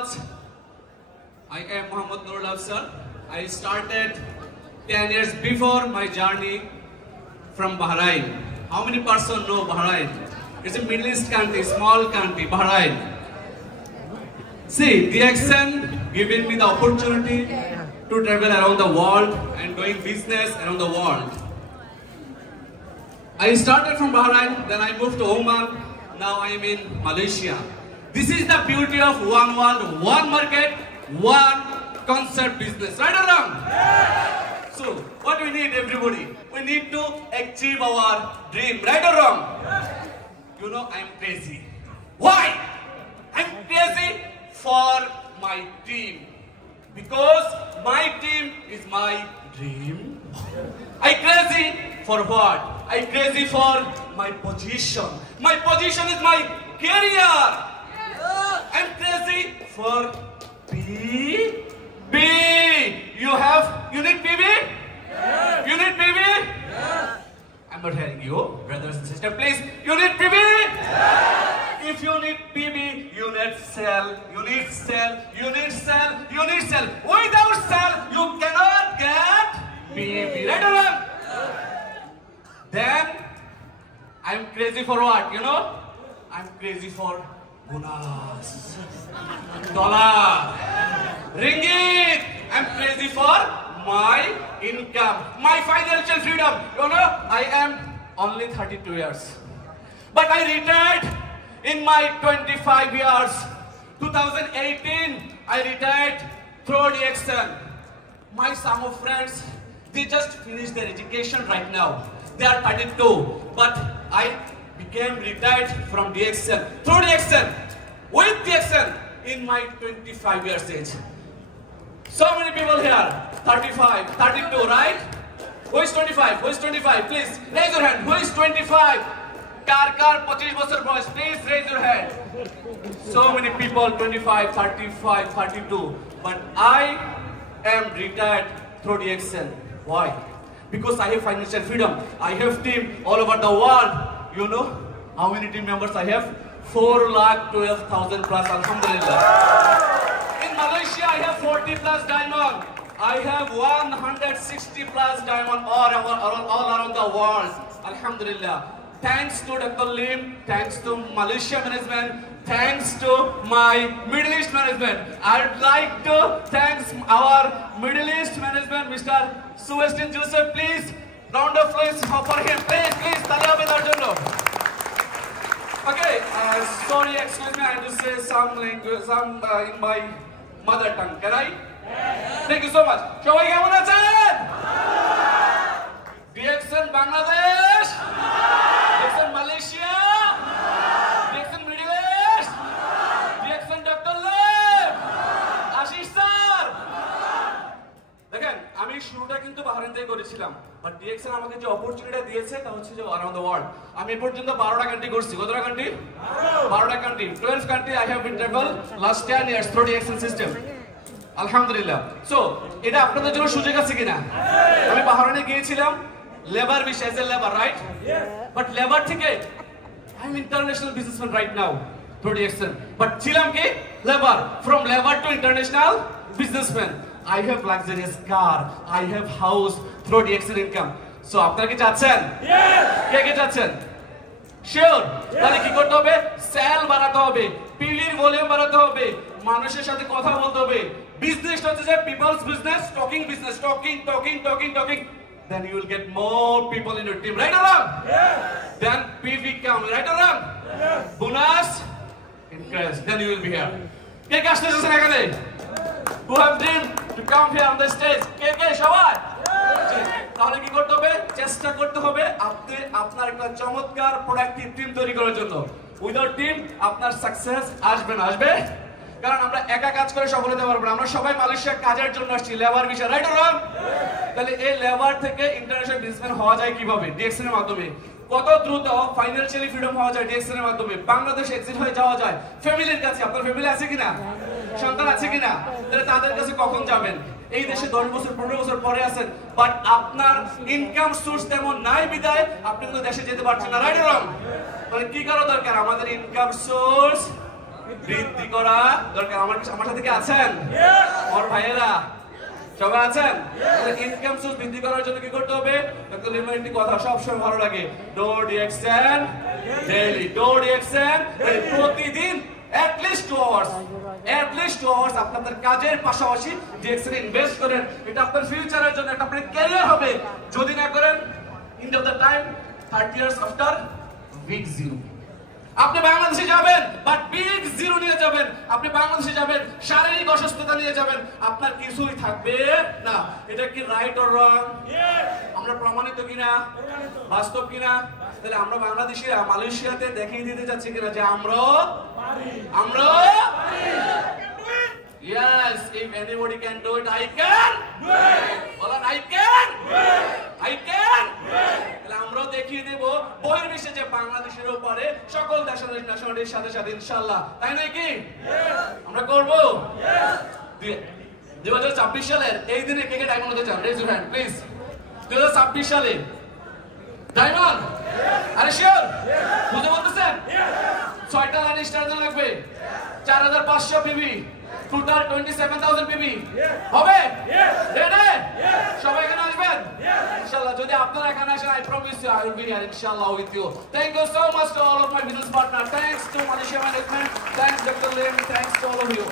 much. I am Muhammad Nurul Afzal. I started 10 years before my journey from Bahrain. How many persons know Bahrain? It's a Middle East country, small country, Bahrain. See, the accent giving me the opportunity to travel around the world and doing business around the world. I started from Bahrain, then I moved to Oman, now I am in Malaysia. This is the beauty of one world, one market, one concept business. Right or wrong? Yes. So, what do we need, everybody? We need to achieve our dream. Right or wrong? Yes. You know, I'm crazy. Why? I'm crazy for my team. Because my team is my dream. I'm crazy for what? I'm crazy for my position. My position is my career. I'm crazy for P. You need PB? Yes. You need PB? Yes. I'm not hearing you, brothers and sisters. Please, you need PB? Yes. If you need PB, you need sell. You need sell. You need sell. You need sell. Without sell, you cannot get PB. Right or wrong? Yes. Then, I'm crazy for what? You know? I'm crazy for bonus, dollar, ringgit. I'm crazy for my income, my financial freedom. You know, I am only 32 years. But I retired in my 25 years. 2018, I retired through DXN. My some of friends, they just finished their education right now. They are 32, but I became retired from DXN, through DXN, with DXN in my 25 years age. So many people here, 35, 32, right? Who is 25? Who is 25? Please raise your hand. Who is 25? Kar 25 bachar boys, please raise your hand. So many people, 25, 35, 32. But I am retired through DXN. Why? Because I have financial freedom. I have team all over the world. You know how many team members I have? 4,12,000 plus, alhamdulillah. In Malaysia, I have 40 plus diamond. I have 160 plus diamond all around the world, alhamdulillah. Thanks to Dr. Lim, thanks to Malaysia management, thanks to my Middle East management. I'd like to thank our Middle East management, Mr. Suwestin Joseph, please. Round of applause for him, please, Okay, sorry, excuse me, I have to say some language, in my mother tongue. Can I? Yes. Thank you so much. Shobai kemon achen? DXN Bangladesh? DXN Malaysia? DXN Middle East? DXN Dr. Lim? Ashish sir? দেখেন আমি শুরুটা কিন্তু বাহরাইন থেকে করেছিলাম but DXN আমাকে যে অপরচুনিটি দিয়েছে তা হচ্ছে যে অ্যারাউন্ড দ্য ওয়ার্ল্ড আমি এই পর্যন্ত 12টা কান্ট্রি ঘুরছি কতটা কান্ট্রি 12টা country 12 country I have been travel last 10 years through DXN system আলহামদুলিল্লাহ সো এটা আপনাদের জন্য সুযোগ আছে কিনা আমি বাহরাইনে গিয়েছিলাম labour visa as a labour right but labour থেকে I am international businessman right now through DXN but ছিলাম কি labour from labour to international businessman I have luxurious car, I have house through DXN income. So, আপনারা কি চাচ্ছেন? Yes! কে চাচ্ছেন? Sure! তাহলে কি করতে হবে? সেল বাড়াতে হবে, পিলির ভলিউম বাড়াতে হবে, মানুষের সাথে কথা বলতে হবে। বিজনেস হচ্ছে যে people's business, talking business, talking. Then you will get more people in your team, right or wrong? Yes! Then PV come, right or wrong? Yes! Bonus, increase, then you will be here. কে আসতে চাচ্ছেন এখানে? Who have dreamed to come here on the stage? কে সবাই? তাহলে কি করতে হবে? চেষ্টা করতে হবে আপনি আপনার একটা চমৎকার প্রোডাক্টিভ টিম তৈরি করার জন্য। উইদাউট টিম আপনার সাকসেস আসবে না, আসবে? কারণ আমরা একা কাজ করে সফল হতে পারবো না। আমরা সবাই মালয়েশিয়া কাজের জন্য আসছি, labour visa, right or wrong? তাহলে এই লেবার থেকে ইন্টারন্যাশনাল বিজনেসম্যান হওয়া যায় কিভাবে? ডিএক্সএন এর মাধ্যমে। কত দ্রুত ফাইনান্সিয়ালি ফ্রিডম হওয়া যায় ডিএক্সএন এর মাধ্যমে। বাংলাদেশ এক্সিট হয়ে যাওয়া যায়। ফ্যামিলির কাছে, আপনার ফ্যামিলি আছে কিনা? সন্তান আছে কিনা? তাহলে তাদের কাছে কখন যাবেন? এই দেশে 10 বছর 15 বছর পরে আছেন, বাট আপনার ইনকাম সোর্স তেমন নাই বিদায় আপনি কিন্তু দেশে যেতে পারছেন না, রাইট অর রং? মানে কি করা দরকার? আমাদের ইনকাম সোর্স বৃদ্ধি করা দরকার। আমার সাথে কি আছেন আমার ভাইয়েরা? সবাই আছেন? ইনকাম সোর্স বৃদ্ধি করার জন্য কি করতে হবে? ডক্টর লিমার একটি কথা সবসময় ভালো লাগে, don't extend daily, don't extend প্রতিদিন at least 2 hours আপনাদের কাজের পাশাপাশি ডিএক্সএন ইনভেস্ট করেন। এটা আপনার ফিউচারের জন্য একটা আপনার ক্যারিয়ার হবে। যদি না করেন, end of the time 30 years after big zero. আপনি বাংলাদেশে যাবেন বাট বিগ জিরো নিয়ে যাবেন। আপনি বাংলাদেশে যাবেন শারীরিক অসুস্থতা নিয়ে যাবেন, আপনার কিছুই থাকবে না। এটা কি রাইট অর রং? আমরা প্রমাণিত কিনা, বাস্তব কিনা? তাহলে আমরা বাংলাদেশিরা মালয়েশিয়াতে দেখিয়ে দিতে যাচ্ছি কিনা যে আমরা yes, if anybody can do it, I can do it. বলেন I can do it, I can do it. তাহলে আমরা দেখিয়ে দেব বহির্বিশ্বে যে বাংলাদেশের উপরে সকল দেশের ন্যাশনালিটির সাথে সাথে ইনশাআল্লাহ, তাই নয় কি? আমরা করব। 2026 সালের এই দিনে কে কে ডায়মন্ড হতে চান? Raise your hand please. 2026 সালে ডায়মন্ড? আরে শিওর? বুঝতে বলতেছেন? 6টা লাইন স্টার লাগবে, 4500 পিবি, টোটাল 27000 পিবি হবে। রেডি? সবাই এখানে আসবেন ইনশাআল্লাহ। যদি আপনারা এখানে আসেন, I promise you I will be here inshallah with you. Thank you so much to all of my business partners. Thanks to Malaysia Management. Thanks Dr. Lim. Thanks to all of you.